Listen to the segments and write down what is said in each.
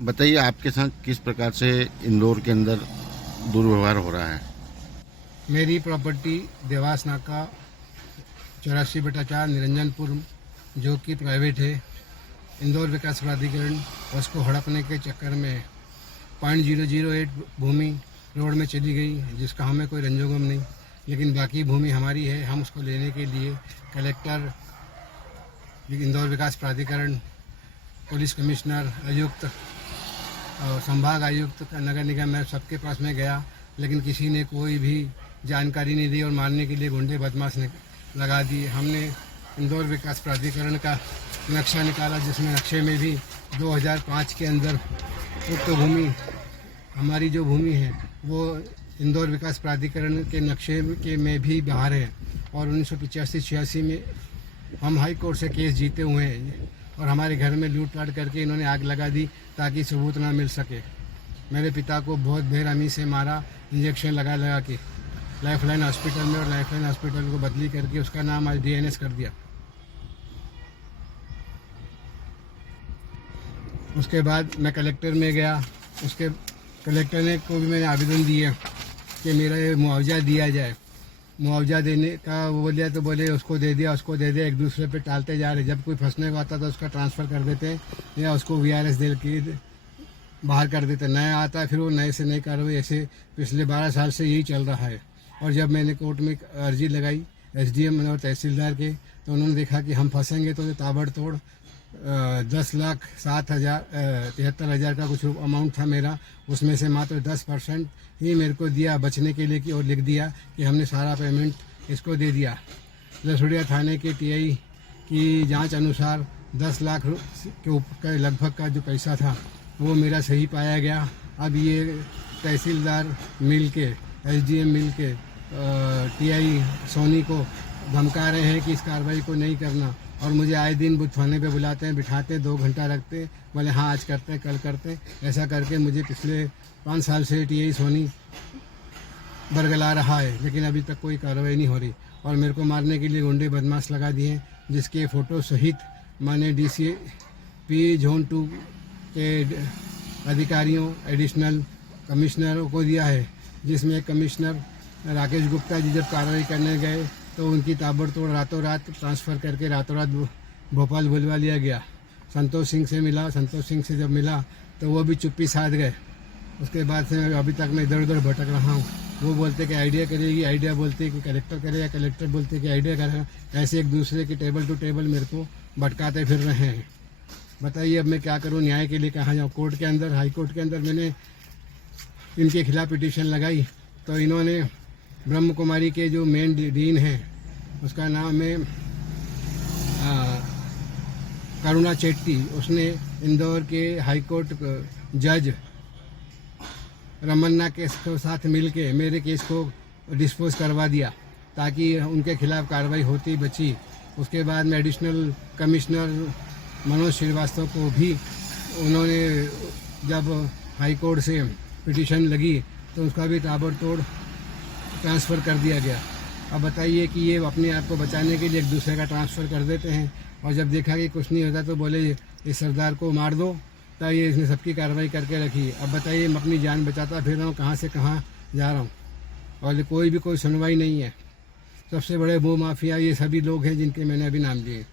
बताइए आपके साथ किस प्रकार से इंदौर के अंदर दुर्व्यवहार हो रहा है। मेरी प्रॉपर्टी देवास नाका 84/4 निरंजनपुर जो कि प्राइवेट है, इंदौर विकास प्राधिकरण उसको हड़पने के चक्कर में 0.008 भूमि रोड में चली गई, जिसका हमें कोई रंजोगम नहीं, लेकिन बाकी भूमि हमारी है। हम उसको लेने के लिए कलेक्टर, इंदौर विकास प्राधिकरण, पुलिस कमिश्नर, आयुक्त और संभाग आयुक्त, नगर निगम में सबके पास में गया, लेकिन किसी ने कोई भी जानकारी नहीं दी और मारने के लिए गुंडे बदमाश ने लगा दिए। हमने इंदौर विकास प्राधिकरण का नक्शा निकाला, जिसमें नक्शे में भी 2005 के अंदर उक्त भूमि, हमारी जो भूमि है वो इंदौर विकास प्राधिकरण के नक्शे के में भी बाहर है। और 1985-86 में हम हाई कोर्ट से केस जीते हुए हैं और हमारे घर में लूटपाट करके इन्होंने आग लगा दी ताकि सबूत ना मिल सके। मेरे पिता को बहुत बेरहमी से मारा, इंजेक्शन लगा लगा के लाइफलाइन हॉस्पिटल में, और लाइफलाइन हॉस्पिटल को बदली करके उसका नाम आज DNS कर दिया। उसके बाद मैं कलेक्टर में गया, उसके कलेक्टर ने को भी मैंने आवेदन दिया कि मेरा ये मुआवजा दिया जाए। मुआवजा देने का वो बोलिया तो बोले उसको दे दिया, उसको दे दिया, एक दूसरे पे टालते जा रहे। जब कोई फंसने को आता तो उसका ट्रांसफ़र कर देते हैं या उसको VRS दे के बाहर कर देते। नया आता है फिर वो नए से नई कार्रवाई, ऐसे पिछले 12 साल से यही चल रहा है। और जब मैंने कोर्ट में अर्जी लगाई SDM और तहसीलदार के, तो उन्होंने देखा कि हम फंसेंगे तो ताबड़तोड़ 10,07,73,000 का कुछ अमाउंट था मेरा, उसमें से मात्र 10% ही मेरे को दिया बचने के लिए, कि और लिख दिया कि हमने सारा पेमेंट इसको दे दिया। लसुड़िया थाने के TI की जांच अनुसार 10 लाख के ऊपर लगभग का जो पैसा था वो मेरा सही पाया गया। अब ये तहसीलदार मिल के, SDM मिल के TI सोनी को धमका रहे हैं कि इस कार्रवाई को नहीं करना, और मुझे आए दिन थाने पे बुलाते हैं, बिठाते हैं, 2 घंटा रखते हैं, बोले हाँ आज करते हैं, कल करते हैं। ऐसा करके मुझे पिछले 5 साल से TI सोनी बरगला रहा है, लेकिन अभी तक कोई कार्रवाई नहीं हो रही। और मेरे को मारने के लिए गुंडे बदमाश लगा दिए हैं, जिसके फ़ोटो सहित मैंने DCP Zone 2 के अधिकारियों, एडिशनल कमिश्नरों को दिया है, जिसमें कमिश्नर राकेश गुप्ता जी जब कार्रवाई करने गए तो उनकी ताबड़तोड़ रातों रात ट्रांसफ़र करके रातों रात भोपाल बुलवा लिया गया। संतोष सिंह से मिला, संतोष सिंह से जब मिला तो वो भी चुप्पी साध गए। उसके बाद से अभी तक मैं इधर उधर भटक रहा हूँ। वो बोलते कि आइडिया करेगी, आइडिया बोलते कि कलेक्टर करेगा, कलेक्टर बोलते कि आइडिया करेगा। ऐसे एक दूसरे के टेबल टू टेबल मेरे को भटकाते फिर रहे हैं। बताइए अब मैं क्या करूँ, न्याय के लिए कहाँ जाऊँ। कोर्ट के अंदर, हाई कोर्ट के अंदर मैंने इनके खिलाफ पिटीशन लगाई, तो इन्होंने ब्रह्म कुमारी के जो मेन डीन हैं, उसका नाम है करुणा चेट्टी, उसने इंदौर के हाई कोर्ट जज रमन्ना के साथ मिलके मेरे केस को डिस्पोज करवा दिया, ताकि उनके खिलाफ कार्रवाई होती बची। उसके बाद में एडिशनल कमिश्नर मनोज श्रीवास्तव को भी उन्होंने, जब हाई कोर्ट से पिटीशन लगी तो उसका भी ताबड़तोड़ ट्रांसफ़र कर दिया गया। अब बताइए कि ये अपने आप को बचाने के लिए एक दूसरे का ट्रांसफ़र कर देते हैं, और जब देखा कि कुछ नहीं होता तो बोले इस सरदार को मार दो, तब ये इसने सबकी कार्रवाई करके रखी। अब बताइए मैं अपनी जान बचाता फिर रहा हूँ, कहाँ से कहाँ जा रहा हूँ, और कोई सुनवाई नहीं है। सबसे बड़े भू माफिया ये सभी लोग हैं जिनके मैंने अभी नाम लिए।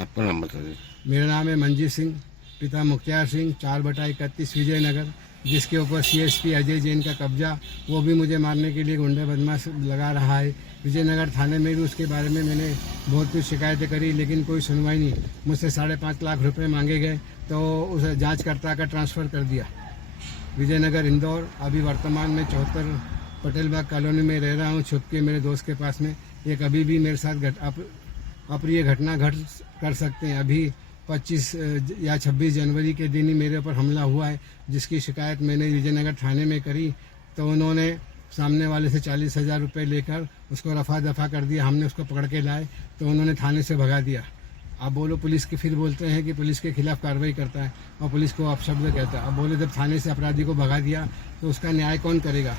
आपका नाम बताइए। मेरा नाम है मंजीत सिंह, पिता मुख्तियार सिंह, 4/31 विजयनगर, जिसके ऊपर CSP अजय जैन का कब्जा। वो भी मुझे मारने के लिए गुंडा बदमाश लगा रहा है। विजयनगर थाने में भी उसके बारे में मैंने बहुत कुछ शिकायतें करी, लेकिन कोई सुनवाई नहीं। मुझसे 5.5 लाख रुपए मांगे गए तो उस जांचकर्ता का ट्रांसफ़र कर दिया विजयनगर इंदौर। अभी वर्तमान में 74 पटेल बाग कॉलोनी में रह रहा हूँ, छुप के मेरे दोस्त के पास में। ये कभी भी मेरे साथ अप्रिय घटना घट कर सकते हैं। अभी 25 या 26 जनवरी के दिन ही मेरे ऊपर हमला हुआ है, जिसकी शिकायत मैंने विजयनगर थाने में करी, तो उन्होंने सामने वाले से 40,000 रुपये लेकर उसको रफा दफा कर दिया। हमने उसको पकड़ के लाए तो उन्होंने थाने से भगा दिया। अब बोलो पुलिस के, फिर बोलते हैं कि पुलिस के खिलाफ कार्रवाई करता है और पुलिस को अपशब्द कहता है। अब बोले जब थाने से अपराधी को भगा दिया तो उसका न्याय कौन करेगा।